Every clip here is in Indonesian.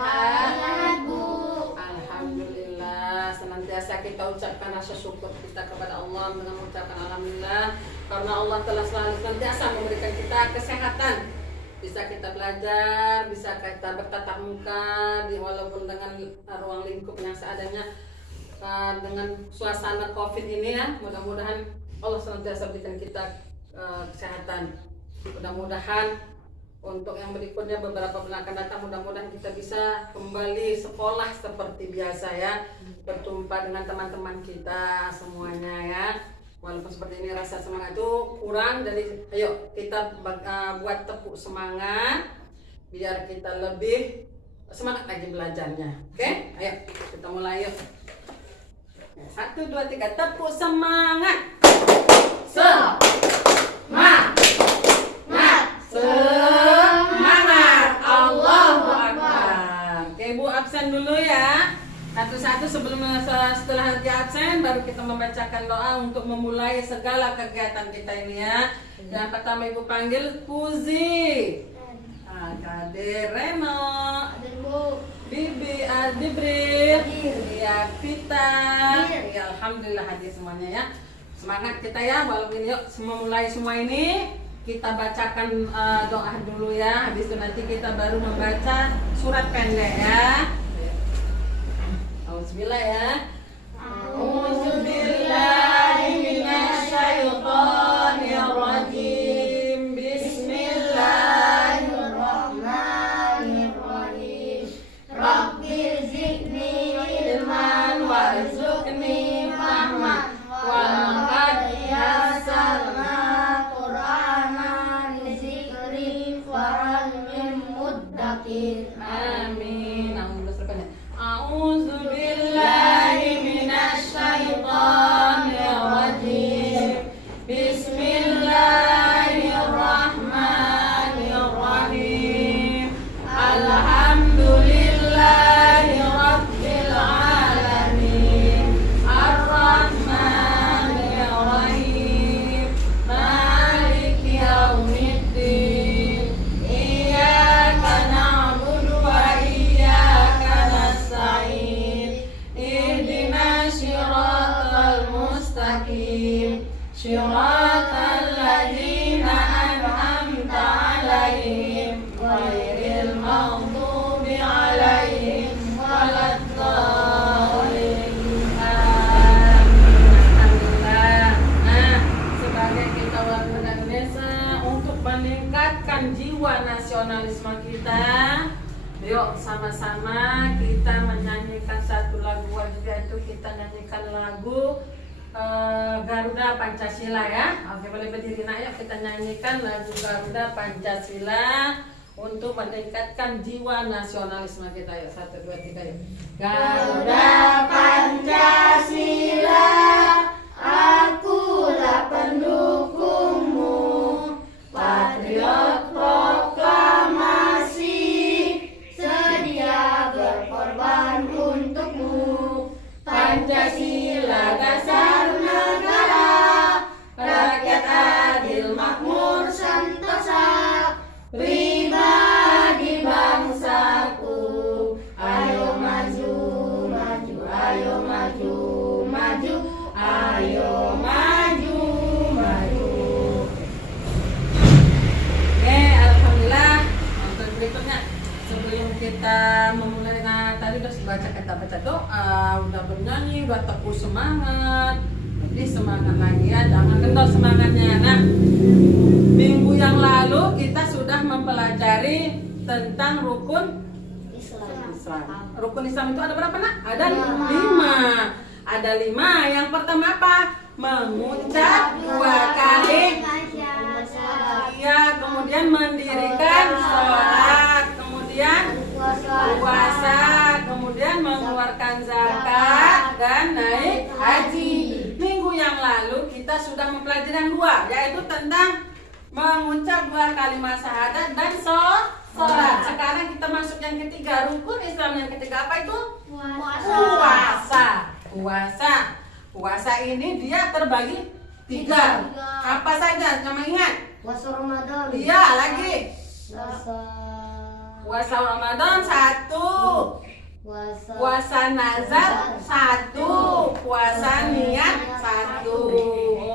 sehat, Bu. Alhamdulillah, senantiasa kita ucapkan rasa syukur kita kepada Allah dengan mengucapkan alhamdulillah karena Allah telah selalu senantiasa memberikan kita kesehatan. Bisa kita belajar, bisa kita bertatap muka walaupun dengan ruang lingkup yang seadanya, dengan suasana Covid ini ya. Mudah-mudahan Allah senantiasa berikan kita kesehatan. Mudah-mudahan untuk yang berikutnya beberapa bulan akan datang, mudah-mudahan kita bisa kembali sekolah seperti biasa ya, berjumpa dengan teman-teman kita semuanya ya. Walaupun seperti ini rasa semangat itu kurang, jadi ayo kita buat tepuk semangat biar kita lebih semangat lagi belajarnya. Oke? Ayo kita mulai yuk. 1, 2, 3, tepuk semangat. Semangat. Allahu Akbar. Oke, Ibu absen dulu ya. Satu-satu setelah nanti absen baru kita membacakan doa untuk memulai segala kegiatan kita ini ya. Yang pertama Ibu panggil Puzi, Kade Reno, Bibi Adibrit, ya Vita, ya Alhamdulillah hadir semuanya ya. Semangat kita ya, walaupun ini yuk memulai semua ini kita bacakan doa dulu ya. Habis itu nanti kita baru membaca surat pendek ya. Bismillah ya. A'udzubillahi minasyaitonirrajim. Bismillahirrahmanirrahim. Rabbi zidni ilman warzuqni fahman wa laqad yassarna Qur'anan lizikri fahal min muddaqin. Amin. A'udzubillahi minasyaitonirrajim. Bismillahirrahmanirrahim. Alhamdulillahi rabbil alamin. Ar-Rahmanir-Rahim. Maliki yaumiddin. Iyyaka na'budu wa iyyaka nasta'in. Ihdinas siratal mustaqim. Siratal ladzina an'amta 'alaihim ghairil maghdubi 'alaihim waladdallin. Alhamdulillah. Nah, sebagai kita warga Indonesia, untuk meningkatkan jiwa nasionalisme kita, yuk sama-sama kita menyanyikan satu lagu wajib, yaitu kita nyanyikan lagu Garuda Pancasila ya. Oke, boleh berdiri nak, yuk kita nyanyikan lagu Garuda Pancasila untuk meningkatkan jiwa nasionalisme kita. Yuk 1, 2, 3 yuk. Garuda Pancasila, akulah pendukungmu, patriot proklamasi, sedia berkorban untukmu. Pancasila dasar negara, rakyat adil makmur sentosa, pribadi bangsaku. Ayo maju, maju, ayo maju, maju, ayo maju, maju. Oke, alhamdulillah. Untuk berikutnya, sebelum kita memulai, tadi udah baca doa, udah bernyanyi, udah tepuk semangat, lebih semangat lagi ya, jangan kendor semangatnya. Nah, minggu yang lalu kita sudah mempelajari tentang rukun Islam. Rukun Islam itu ada berapa nak? Ada 5. Ada 5. Yang pertama apa? Mengucap 2 kali. Ya, kemudian mendirikan sholat, kemudian puasa, kemudian mengeluarkan zakat dan naik haji. Minggu yang lalu kita sudah mempelajari yang 2, yaitu tentang mengucap 2 kalimat syahadat dan sholat. Sekarang kita masuk yang ketiga, rukun Islam yang ketiga apa itu? Puasa ini dia terbagi 3. Apa saja? Kamu ingat? Puasa Ramadan. Iya, lagi. Puasa Ramadan 1. Puasa nazar 1. Puasa niat 1.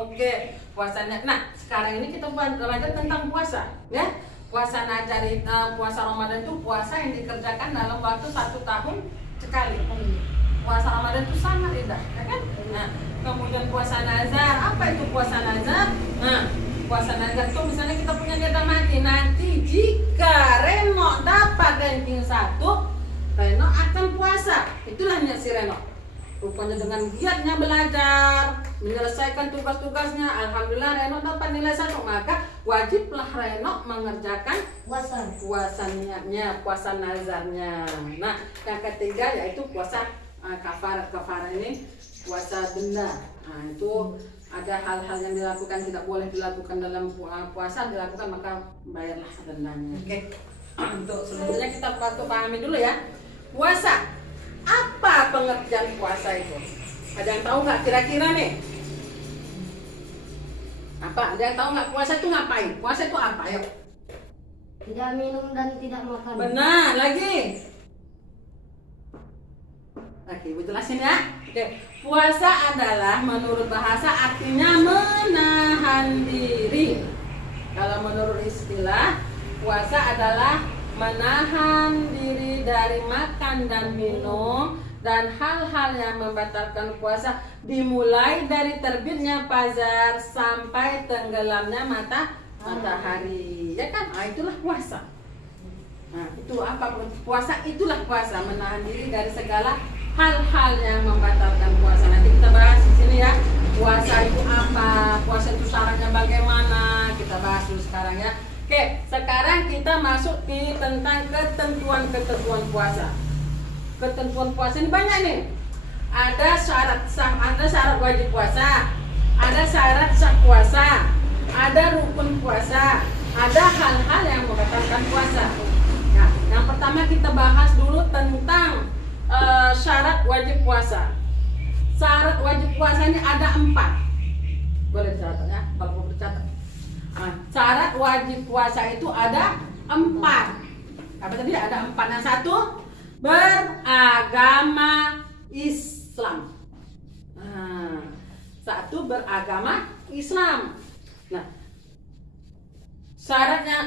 Oke, puasa niat. Nah, sekarang ini kita belajar tentang puasa, ya. Puasa nazar itu, puasa Ramadan itu puasa yang dikerjakan dalam waktu 1 tahun sekali. Puasa Ramadan itu sangat indah, ya kan? Nah, kemudian puasa nazar, apa itu puasa nazar? Nah, puasa nazar itu misalnya kita punya niat mati, nanti jika Reno dapat ranking 1, Reno akan puasa. Itulah niat si Reno. Rupanya dengan giatnya belajar, menyelesaikan tugas-tugasnya, alhamdulillah Reno dapat nilai 1. Maka wajiblah Reno mengerjakan puasa niatnya, puasa nazarnya. Nah, yang ketiga yaitu puasa kafarat. Kafarat ini puasa denda. Nah, itu ada hal-hal yang dilakukan tidak boleh dilakukan dalam puasa, dilakukan maka bayarlah dendanya. Oke. Untuk selanjutnya kita patut pahami dulu ya. Puasa. Apa pengertian puasa itu? Ada yang tahu nggak kira-kira nih? Apa? Ada yang tahu nggak puasa itu ngapain? Puasa itu apa? Ayo. Tidak minum dan tidak makan. Benar. Lagi. Oke, ibu jelasin ya. Oke. Puasa adalah menurut bahasa artinya menahan diri. Kalau menurut istilah, puasa adalah menahan diri dari makan dan minum dan hal-hal yang membatalkan puasa, dimulai dari terbitnya fajar sampai tenggelamnya matahari, ya kan? Nah, itulah puasa. Nah, itu apa puasa? Itulah puasa, menahan diri dari segala hal-hal yang membatalkan puasa. Nanti kita bahas di sini ya. Puasa itu apa? Puasa itu syaratnya bagaimana? Kita bahas dulu sekarang ya. Oke, sekarang kita masuk di tentang ketentuan puasa. Ketentuan puasa ini banyak nih. Ada syarat wajib puasa, ada syarat sah puasa, ada rukun puasa, ada hal-hal yang membatalkan puasa. Nah, yang pertama kita bahas dulu tentang syarat wajib puasa. Syarat wajib puasa ini ada 4. Boleh dicatat ya, kalau mau dicatat. Nah, syarat wajib puasa itu ada 4. Apa tadi? Ada 4. Yang satu, beragama Islam. Nah, satu, beragama Islam. Nah, syaratnya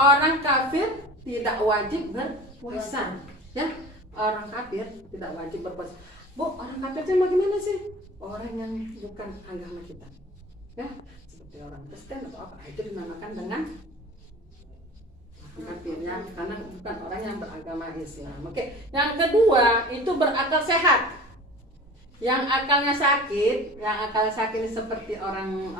orang kafir tidak wajib berpuasa. Ya, orang kafir tidak wajib berpuasa. Bu, orang kafir itu bagaimana sih? Orang yang bukan agama kita. Ya, seperti orang Kristen atau apa, itu dinamakan dengan kafirnya karena bukan orang yang beragama Islam. Oke, yang kedua itu berakal sehat. Yang akalnya sakit, ini seperti orang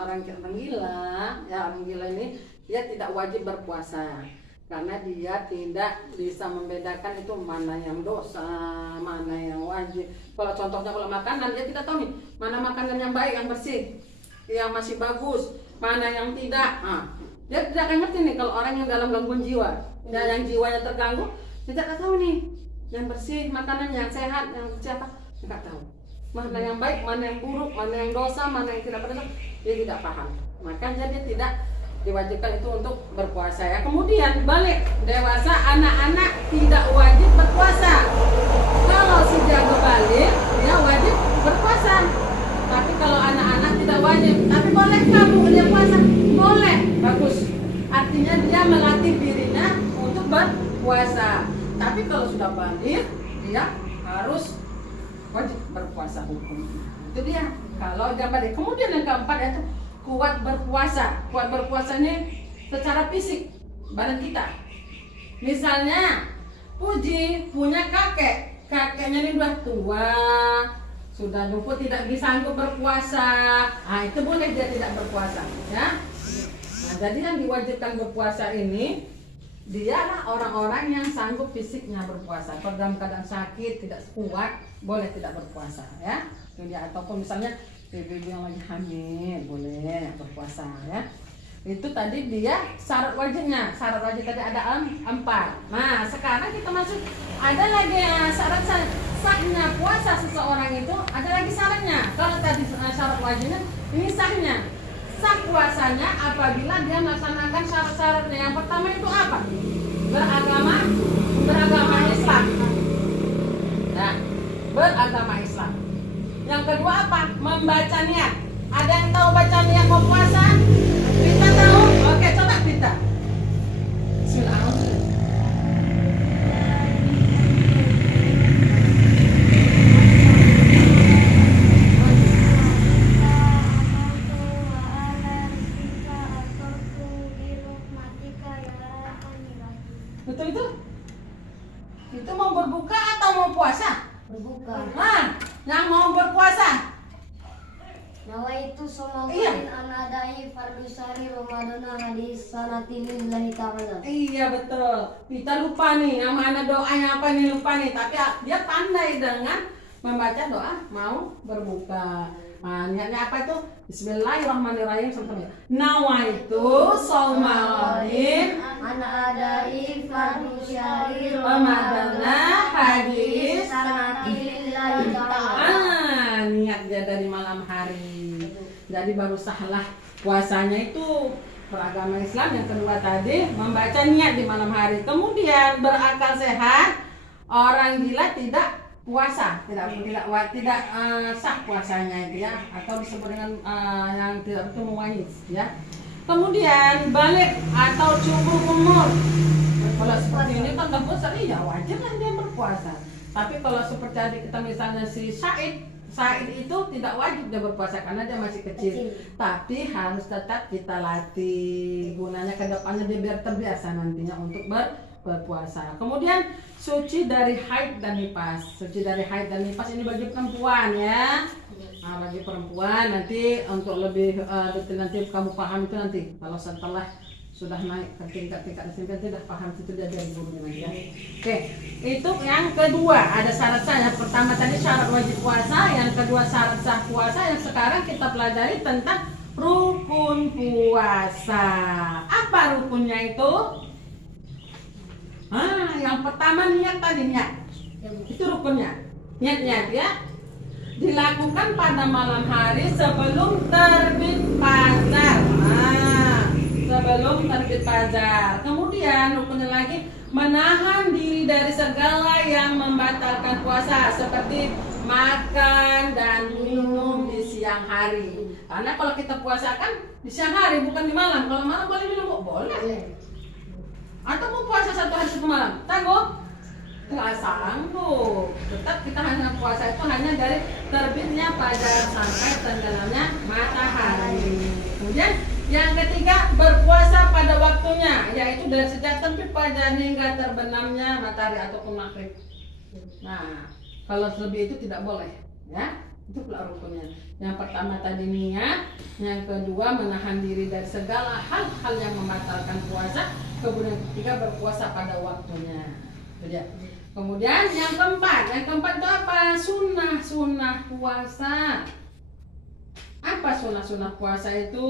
gila, ya orang gila ini dia tidak wajib berpuasa karena dia tidak bisa membedakan itu mana yang dosa, mana yang wajib. Kalau contohnya kalau makanan dia tidak tahu nih mana makanan yang baik, yang bersih, yang masih bagus, mana yang tidak. Nah, dia tidak akan ngerti nih kalau orang yang dalam gangguan jiwa, yang jiwanya terganggu, dia tidak tahu nih yang bersih, makanan yang sehat, yang siapa, tidak tahu. Mana yang baik, mana yang buruk, mana yang dosa, mana yang tidak berdosa, dia tidak paham. Maka dia tidak diwajibkan itu untuk berpuasa ya. Kemudian balik dewasa, anak-anak tidak wajib berpuasa. Kalau si jago balik, dia wajib berpuasa. Tapi kalau anak-anak tidak wajib. Tapi boleh kamu dia puasa? Boleh, bagus. Artinya dia melatih dirinya untuk berpuasa. Tapi kalau sudah balik, dia harus wajib berpuasa hukum. Itu dia. Kalau dia balik. Kemudian yang keempat itu kuat berpuasa. Kuat berpuasanya secara fisik badan kita. Misalnya Puji punya kakeknya ini udah tua, sudah jumpa tidak bisa sanggup berpuasa. Nah, itu boleh dia tidak berpuasa, ya. Nah, jadi yang diwajibkan berpuasa ini dialah orang-orang yang sanggup fisiknya berpuasa. Kalau dalam keadaan sakit tidak kuat, boleh tidak berpuasa, ya. Jadi ataupun misalnya ibu-ibu yang lagi hamil boleh berpuasa, ya. Itu tadi dia syarat wajibnya. Syarat wajib tadi ada 4. Nah, sekarang kita masuk ada lagi syarat sahnya puasa seseorang itu, ada lagi syaratnya. Kalau tadi syarat wajibnya, ini sahnya. Sah puasanya apabila dia melaksanakan syarat-syaratnya. Yang pertama itu apa? beragama Islam. Nah, beragama Islam. Yang kedua apa? Membaca niat. Ada yang tahu baca niat mau puasa? Kita tahu? Oke, coba kita. Bismillahirrahmanirrahim. Betul itu? Itu mau berbuka atau mau puasa? Berbuka. Yang mau berpuasa. Nawaitu soma Iya. anadai fardu syahri Ramadana hadis sanati lillahi ta'ala. Iya betul. Kita lupa nih, yang mana doanya apa nih lupa nih. Tapi dia pandai dengan membaca doa mau berbuka. Nah, niatnya apa itu? Bismillahirrahmanirrahim sampai nawaitu saumaladin Anadai fardu syahri Ramadana hadis sanati lillahi ta'ala. Niat dia dari malam hari. Jadi baru sahlah puasanya itu beragama Islam. Yang kedua tadi membaca niat di malam hari. Kemudian berakal sehat. Orang gila tidak puasa, tidak sah puasanya itu ya, atau disebut dengan yang tidak betul mumayyiz ya. Kemudian balik atau cukup umur. Kalau seperti ini kan udah besar, ya wajar lah dia berpuasa. Tapi kalau seperti adik kita misalnya si Said itu tidak wajib dia berpuasa karena dia masih kecil. Tapi harus tetap kita latih. Gunanya ke depannya dia biar terbiasa nantinya untuk berpuasa. Kemudian suci dari haid dan nifas. Suci dari haid dan nifas ini bagi perempuan ya. Nah, bagi perempuan nanti untuk lebih detail nanti kamu paham itu nanti. Kalau setelah sudah naik ke tingkat-tingkat SMP sudah paham itu dia dari gurunya nanti ya. Oke, itu yang kedua ada syarat-syarat. Yang pertama tadi syarat wajib puasa, yang kedua syarat sah puasa, yang sekarang kita pelajari tentang rukun puasa. Apa rukunnya itu? Yang pertama niat tadi niat. Itu rukunnya. Niat ya. Dilakukan pada malam hari sebelum terbit fajar. Sebelum terbit fajar. Kemudian rukunnya lagi menahan diri dari segala yang membatalkan puasa seperti makan dan minum di siang hari. Karena kalau kita puasa kan di siang hari bukan di malam. Kalau malam boleh minum, boleh. Atau mau puasa satu hari satu malam, sanggup? Nggak sanggup. Tetap kita hanya puasa itu hanya dari terbitnya fajar sampai tenggelamnya matahari. Kemudian yang ketiga berpuasa pada waktunya, yaitu dari sejak terbit fajar hingga terbenamnya matahari ataupun maghrib. Nah, kalau lebih itu tidak boleh, ya. Itu pula rukunnya. Yang pertama tadi niat, yang kedua menahan diri dari segala hal-hal yang membatalkan puasa, kemudian yang ketiga berpuasa pada waktunya. Kemudian yang keempat itu apa? Sunnah puasa. Apa sunnah puasa itu?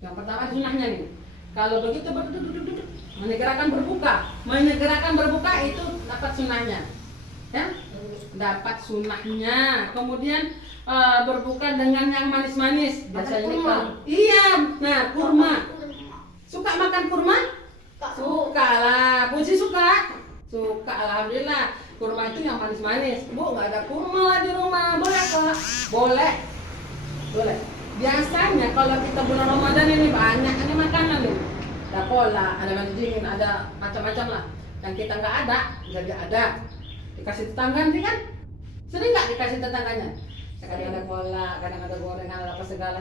Yang pertama sunnahnya nih. Kalau begitu berduduk, menyegerakan berbuka itu dapat sunnahnya, ya? Dapat sunnahnya. Kemudian berbuka dengan yang manis-manis. Biasanya kurma. Iya, nah kurma. Suka makan kurma? Suka lah. Puji suka? Suka, alhamdulillah. Kurma itu yang manis-manis. Bu, nggak ada kurma lah di rumah. Boleh Kak? Boleh. Biasanya kalau kita bulan Ramadan ini banyak ini makanan nih. Ada cola, ada madu dingin, ada macam-macam lah. Yang kita nggak ada, jadi ada. Dikasih tetangga nanti kan? Sering nggak dikasih tetangganya? Kadang ada cola, kadang ada gorengan, ada apa segala.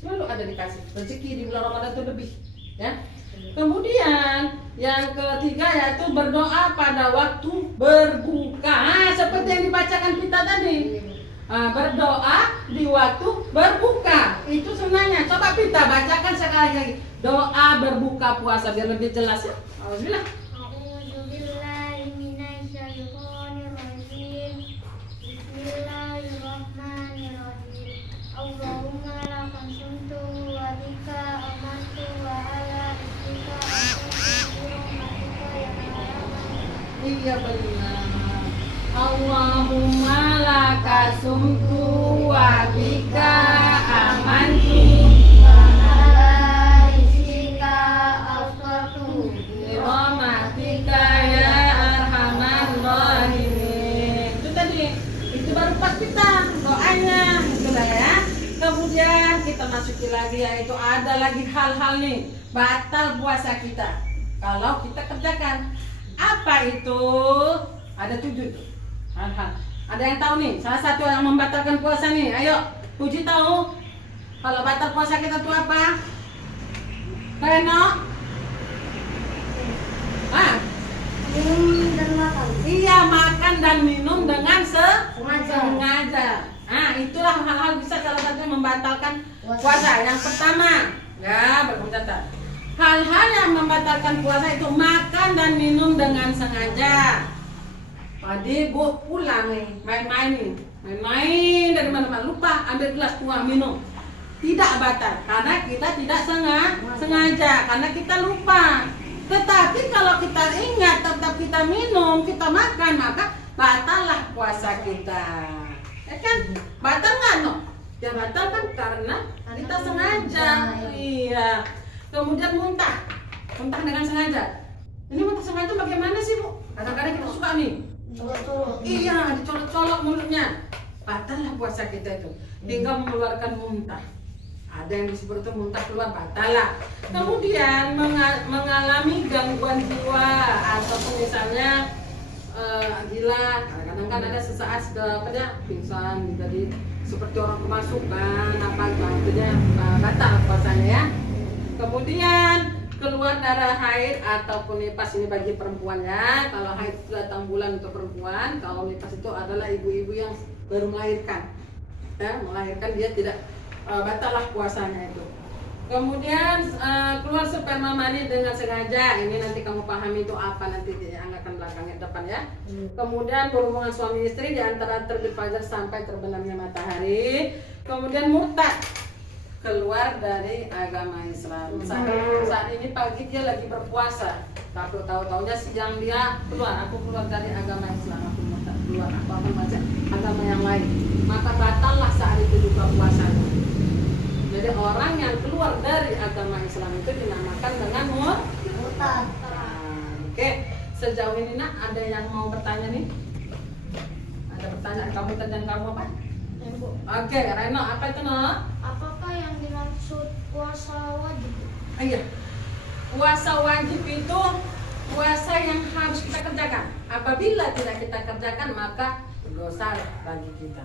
Selalu ada dikasih. Rezeki di bulan Ramadan itu lebih, ya. Kemudian yang ketiga yaitu berdoa pada waktu berbuka. Seperti yang dibacakan kita tadi. Berdoa di waktu berbuka. Itu sunnahnya. Coba kita bacakan sekali lagi. Doa berbuka puasa biar lebih jelas ya. Alhamdulillah. Allahumma lakal sumtu wa bika amantu wa ala islika Iya benar. Allahumma laka sumtu wa bika amantu Ala islika aftartu. wa masuki lagi, yaitu ada lagi hal-hal nih batal puasa kita kalau kita kerjakan. Apa itu? Ada 7 tuh hal-hal. Ada yang tahu nih? Salah satu yang membatalkan puasa nih. Ayo, Puji tahu. Kalau batal puasa kita tuh apa? Reno? Minum dan makan. Iya, makan dan minum dengan Sengaja. sengaja. Itulah hal-hal bisa salah satu yang membatalkan puasa. Yang pertama, ya bercatat. Hal-hal yang membatalkan puasa itu makan dan minum dengan sengaja. Tadi Bu pulang nih, main-main nih. Main-main dari mana-mana, lupa ambil gelas tuang minum. Tidak batal karena kita tidak sengaja, karena kita lupa. Tetapi kalau kita ingat, tetap kita minum, kita makan, maka batallah puasa kita. Ya kan? Batal nggak no? Ya batal kan karena kita sengaja. Iya. Kemudian muntah dengan sengaja. Ini muntah sengaja bagaimana sih Bu? Kadang-kadang kita suka nih. Colok-colok. Iya, dicolok-colok mulutnya. Batallah puasa kita itu. Tinggal mengeluarkan muntah. Ada yang disebut itu muntah keluar, batal lah. Kemudian mengalami gangguan jiwa ataupun misalnya gila, kadang-kadang kan ada sesaat pingsan, jadi seperti orang kemasukan apa itu dia batal puasanya ya. Kemudian keluar darah haid ataupun nifas, ini bagi perempuan ya. Kalau haid itu datang bulan untuk perempuan, kalau nifas itu adalah ibu-ibu yang baru melahirkan. Ya, melahirkan dia tidak batallah puasanya itu. Kemudian keluar sperma mani dengan sengaja. Ini nanti kamu pahami itu apa nanti yang akan belakangnya depan ya. Kemudian berhubungan suami istri di antara terbit fajar sampai terbenamnya matahari. Kemudian murtad, keluar dari agama Islam. Saat ini pagi dia lagi berpuasa, tapi tahu-taunya siang dia keluar. Aku keluar dari agama Islam, aku murtad, keluar. Aku akan baca agama yang lain. Maka batallah saat itu juga puasanya. Jadi orang yang keluar dari agama Islam itu dinamakan dengan Murtad. Oke, sejauh ini nak ada yang mau bertanya nih? Ada pertanyaan kamu tentang kamu apa? Oke, Reno, apa itu nak? Apakah yang dimaksud puasa wajib? Iya, puasa wajib itu puasa yang harus kita kerjakan. Apabila tidak kita kerjakan maka dosa bagi kita.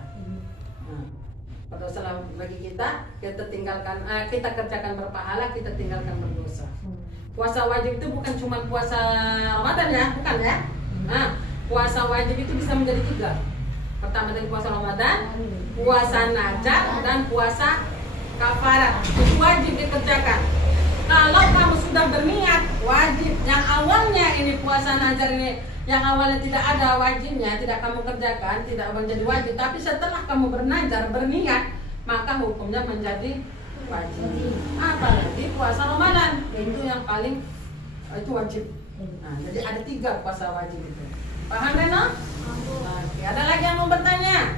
Berdosa bagi kita tinggalkan, kita kerjakan berpahala, kita tinggalkan berdosa. Puasa wajib itu bukan cuma puasa Ramadan ya, bukan ya. Puasa wajib itu bisa menjadi 3. Pertama dari puasa Ramadan, puasa nazar, dan puasa kafarat. Itu wajib dikerjakan. Kalau kamu sudah berniat wajib, yang awalnya ini puasa nazar ini, yang awalnya tidak ada wajibnya, tidak kamu kerjakan, tidak menjadi wajib. Tapi setelah kamu bernazar, berniat, maka hukumnya menjadi wajib. Apalagi puasa Ramadan, itu yang paling itu wajib. Nah, jadi ada 3 puasa wajib itu. Paham Reno? Oke, ada lagi yang mau bertanya?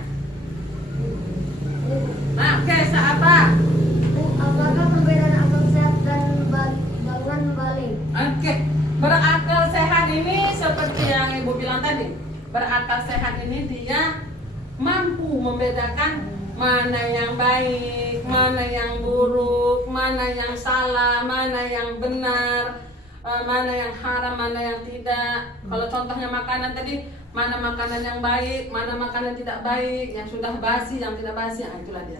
Nah, oke, apa? Apakah perbedaan akal sehat dan bangun balik? Oke, berakal sehat ini seperti yang Ibu bilang tadi. Berakal sehat ini dia mampu membedakan mana yang baik, mana yang buruk, mana yang salah, mana yang benar, mana yang haram, mana yang tidak. Kalau contohnya makanan tadi, mana makanan yang baik, mana makanan tidak baik, yang sudah basi, yang tidak basi, itulah dia.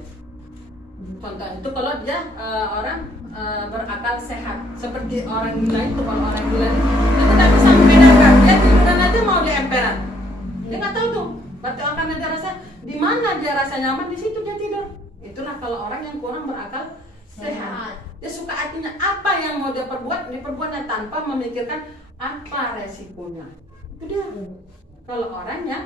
Contoh itu kalau dia orang berakal sehat. Seperti orang gila itu, kalau orang gila itu dia tidak bisa membedakan. Dia tiduran aja mau di emperan, dia nggak tahu tuh. Berarti orang dia rasa di mana dia rasa nyaman, di situ dia tidur. Itulah kalau orang yang kurang berakal sehat. Dia suka artinya apa yang mau dia perbuat, diperbuatnya tanpa memikirkan apa resikonya. Itu dia. Kalau orang yang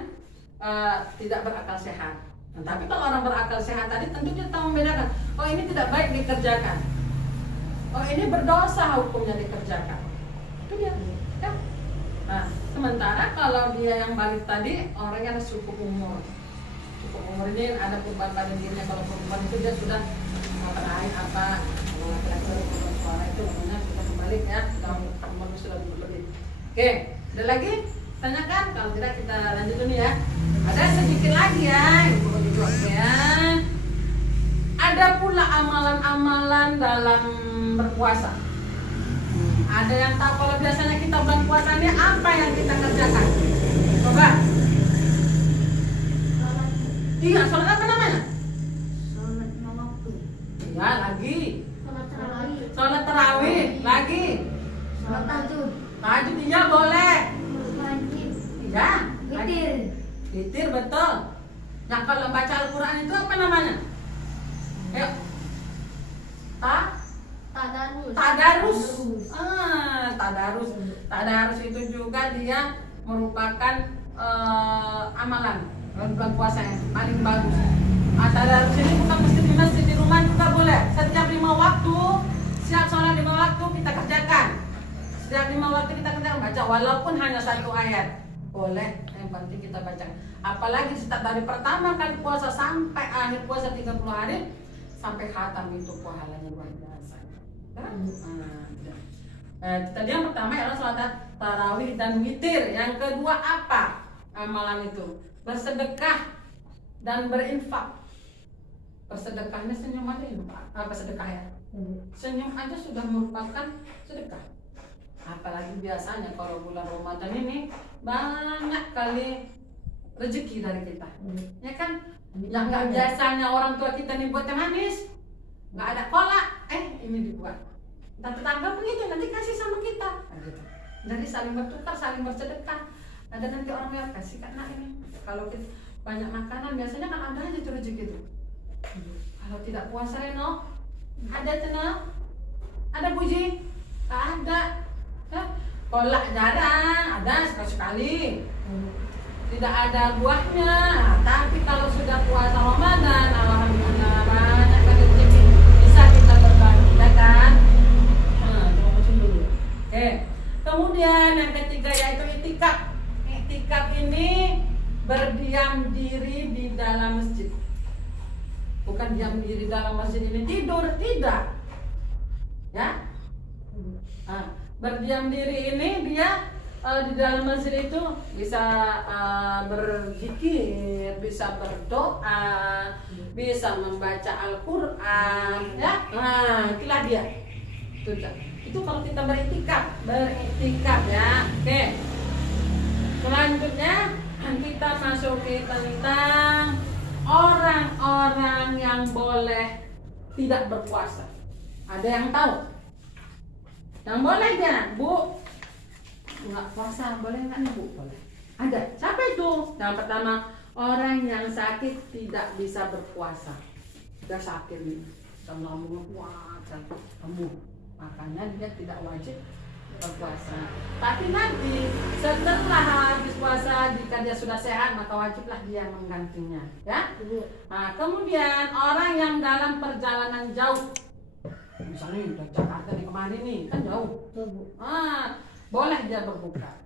tidak berakal sehat. Nah, tapi kalau orang berakal sehat tadi tentu dia tahu membedakan. Oh, ini tidak baik dikerjakan. Oh, ini berdosa hukumnya dikerjakan. Itu dia. Ya. Nah, sementara kalau dia yang balik tadi orangnya ada cukup umur. Cukup umur ini ada perubahan pada dirinya. Kalau perempuan itu dia sudah mempelai apa, laki-laki perempuan itu umurnya sudah kembali ya, umurnya sudah lebih. Oke, ada lagi? Tanyakan, kalau tidak kita lanjut dulu ya. Ada sedikit lagi ya, Ibu ya. Ada pula amalan-amalan dalam berpuasa. Ada yang tahu kalau biasanya kita bulan puasa ini apa yang kita kerjakan? Coba. Salat. Iya, sholat apa namanya? Salat lima waktu. Ya, lagi. Salat tarawih. Sholat tarawih, lagi. Salat tahajud. Tahajud iya boleh. wajib, Iya. lagi. Witir. Witir betul. Nah kalau baca Al-Quran itu apa namanya? Ayo. Tadarus. Tadarus. Tadarus. Tadarus itu juga dia merupakan amalan bulan puasa yang paling bagus. Tadarus ini bukan mesti di masjid, di rumah juga boleh. Setiap 5 waktu, siap sholat 5 waktu kita kerjakan. Setiap 5 waktu kita kerjakan baca walaupun hanya 1 ayat. Boleh, yang penting kita baca. Apalagi setiap dari pertama kali puasa sampai akhir puasa 30 hari sampai khatam itu pahalanya luar biasa. Tadi yang pertama adalah sholat tarawih dan witir. Yang kedua apa amalan itu? Bersedekah dan berinfak. Bersedekahnya senyum aja apa sedekah ya? Senyum aja sudah merupakan sedekah. Apalagi biasanya kalau bulan Ramadan ini banyak kali rezeki dari kita, ya kan? Yang nggak biasanya orang tua kita nih buat yang manis, nggak ada kolak, ini dibuat. Dan tetangga begitu nanti kasih sama kita, gitu. Jadi saling bertukar, saling bersedekah. Ada nanti orang yang kasih karena ini. Kalau kita banyak makanan biasanya kan ada aja tuh rezeki itu. Kalau tidak puasa Reno, ada tenang, ada puji, ada. Kolak jarang, ada sekali-sekali. Tidak ada buahnya. Tapi kalau sudah puasa Ramadan, alhamdulillah banyak kali rezeki bisa kita berbagi, ya kan? Tunggu dulu. Oke. Kemudian yang ketiga yaitu itikaf. Itikaf ini berdiam diri di dalam masjid. Bukan diam diri dalam masjid ini tidur, tidak. Ya? Berdiam diri ini dia di dalam masjid itu bisa berzikir, bisa berdoa, bisa membaca Al-Quran, ya. Nah, itulah dia. Itu kalau kita beritikaf ya. Oke. Selanjutnya kita masuki tentang orang-orang yang boleh tidak berpuasa. Ada yang tahu? Yang boleh ya, Bu? Nggak puasa, boleh nggak nih Bu? Boleh. Ada. Siapa itu? Yang pertama, orang yang sakit tidak bisa berpuasa. Sudah sakit nih, sudah lambungnya kuat, sembuh. Makanya dia tidak wajib berpuasa. Tapi nanti setelah habis puasa, jika dia sudah sehat, maka wajiblah dia menggantinya. Ya. Nah, kemudian orang yang dalam perjalanan jauh, misalnya dari Jakarta nih kemarin nih, kan jauh. Boleh dia berbuka.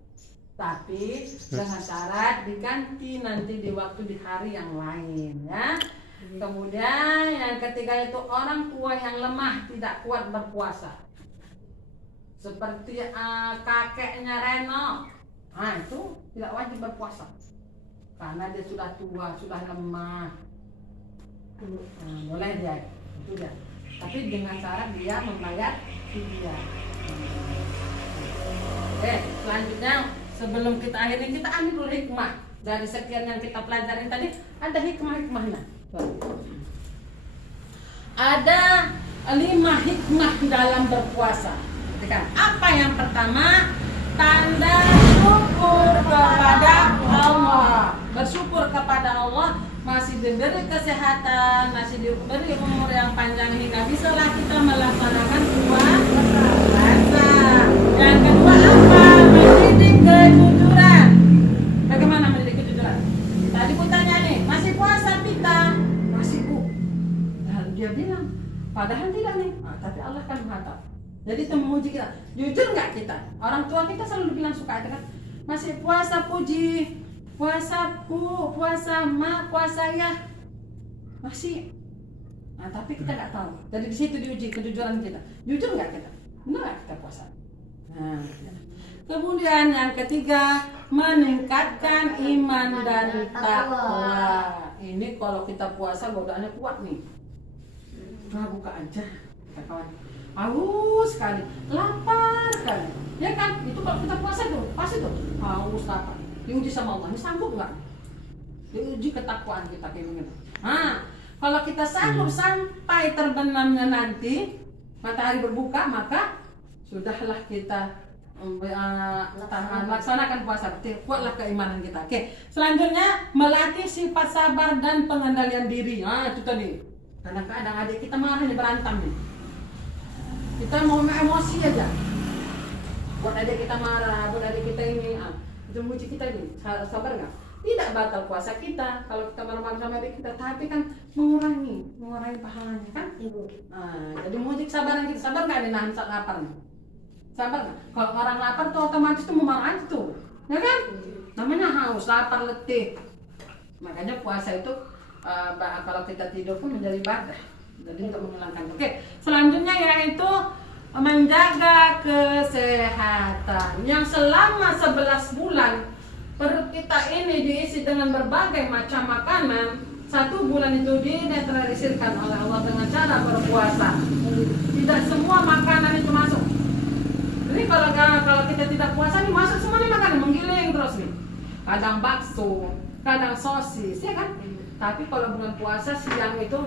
Tapi dengan syarat diganti nanti di waktu di hari yang lain, ya. Kemudian yang ketiga itu orang tua yang lemah tidak kuat berpuasa. Seperti kakeknya Reno. Nah, itu tidak wajib berpuasa. Karena dia sudah tua, sudah lemah. Boleh dia. Itu dia. Tapi dengan syarat dia membayar fidyah. Selanjutnya sebelum kita akhiri kita ambil dulu hikmah dari sekian yang kita pelajarin tadi. Ada hikmah-hikmahnya. Ada 5 hikmah dalam berpuasa. Apa yang pertama? Tanda syukur kepada Allah. Bersyukur kepada Allah masih diberi kesehatan, masih diberi umur yang panjang hingga bisalah kita melaksanakan puasa. Yang kedua apa? Mendidik kejujuran. Bagaimana mendidik kejujuran? Tadi Bu tanya nih, masih puasa kita? Masih Bu. Nah, dia bilang, padahal tidak nih. Tapi Allah kan Maha Tahu. Jadi itu memuji kita. Jujur nggak kita? Orang tua kita selalu bilang suka itu kan, masih puasa Puji, puasa Bu, puasa Ma, puasa ya, masih. Nah tapi kita nggak tahu. Jadi di situ diuji kejujuran kita. Jujur nggak kita? Benar nggak kita puasa? Nah, kemudian yang ketiga meningkatkan iman dan takwa. Ini kalau kita puasa godaannya kuat nih. Udah buka aja, kata kawan. Haus sekali, lapar kali. Ya kan? Itu kalau kita puasa tuh, pasti tuh haus lapar. Diuji sama Allah, ini sanggup nggak? Diuji ketakwaan kita kayak begitu. Nah, kalau kita sanggup sampai terbenamnya nanti matahari berbuka, maka sudahlah kita laksanakan puasa. Kuatlah keimanan kita. Oke, selanjutnya melatih sifat sabar dan pengendalian diri. Nah, itu tadi. Kadang-kadang adik kita marah nih, berantem nih. Kita mau emosi aja. Buat adik kita marah, buat adik kita ini, itu muji kita ini. Sabar nggak? Tidak batal puasa kita kalau kita marah-marah sama adik kita, tapi kan mengurangi pahalanya kan? Ibu. Nah, jadi muji kesabaran kita. Sabar nggak nahan lapar nih? Sabar nggak? Kalau orang lapar tuh otomatis tuh memarah aja tuh, ya kan? Namanya haus, lapar, letih. Makanya puasa itu kalau kita tidur pun menjadi ibadah. Jadi untuk menghilangkan. Oke, selanjutnya yaitu menjaga kesehatan. Yang selama 11 bulan perut kita ini diisi dengan berbagai macam makanan. 1 bulan itu dinetralisirkan oleh Allah dengan cara berpuasa. Tidak semua makanan itu masuk. Jadi kalau kita tidak puasa nih, masuk semua nih makanan, menggiling terus nih. Kadang bakso, kadang sosis, ya kan? Tapi kalau bulan puasa siang itu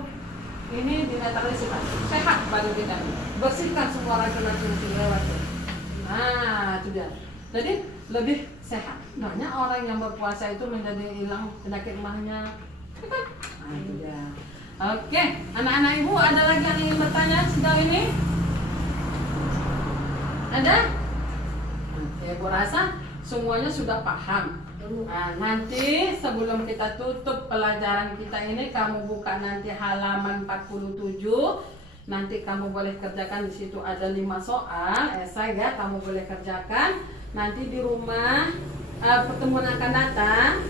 ini dinetralisirkan, sehat badan kita, bersihkan semua racun-racun yang lewat. Nah, itu dia. Jadi lebih sehat. Banyak orang yang berpuasa itu menjadi hilang penyakit emahnya, kan? Nah, itu dia. Oke, anak-anak ibu ada lagi yang ingin bertanya sejauh ini? Ada? Ya, ibu rasa semuanya sudah paham. Nah, nanti sebelum kita tutup pelajaran kita ini, kamu buka nanti halaman 47. Nanti kamu boleh kerjakan, di situ ada 5 soal esai ya, kamu boleh kerjakan. Nanti di rumah pertemuan akan datang,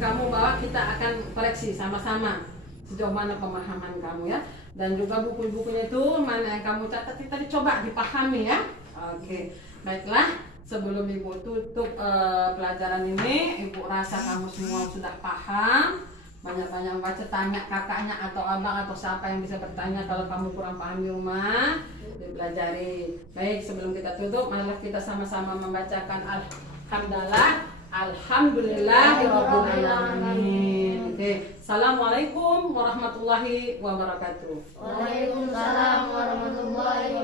kamu bawa, kita akan koreksi sama-sama sejauh mana pemahaman kamu ya. Dan juga buku-bukunya itu mana yang kamu catat tadi, coba dipahami ya. Oke, baiklah. Sebelum ibu tutup pelajaran ini, ibu rasa kamu semua sudah paham. Banyak-banyak baca, tanya kakaknya atau abang atau siapa yang bisa bertanya kalau kamu kurang paham di rumah, dipelajari. Baik, sebelum kita tutup, marilah kita sama-sama membacakan Alhamdulillahirabbil alamin. Oke, Assalamualaikum warahmatullahi wabarakatuh. Waalaikumsalam warahmatullahi